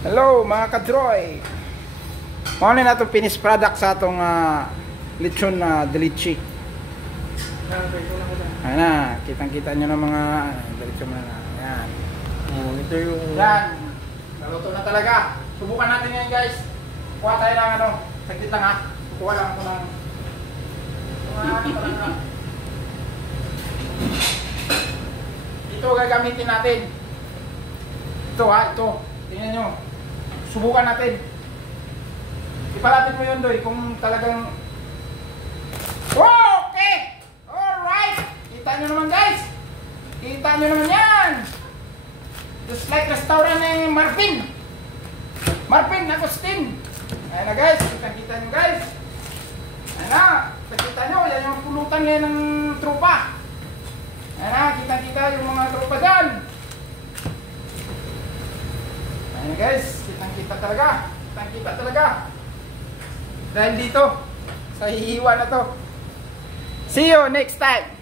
Hello mga kadroy. Muna na itong finished product sa itong lechon na delichi. Ayan na, kitang-kita nyo ng mga delichi mo na. Ayan. Ito yung... Yan. Naluto na talaga. Subukan natin yan guys. Kuha tayo ng ano. Saglit lang ha. Kuha lang ako ng... Ito gagamitin natin. Ito ha, ito. Tingnan nyo. Subukan natin. Ipalapit mo yun doy kung talagang... Oh, okay! Alright! Kita nyo naman guys! Kita nyo naman yan! Just like restaurant ng Marvin! Marvin Agustin! Ayan na guys, kita nyo guys! Ayan na! Kita nyo, yan yung pulutan ngayon ng tropa! Ayan na, kita yung mga tropa dyan! Ayan guys, kitang-kita talaga. Kitang-kita talaga. Dahil dito, sa hihiwa na to. See you next time.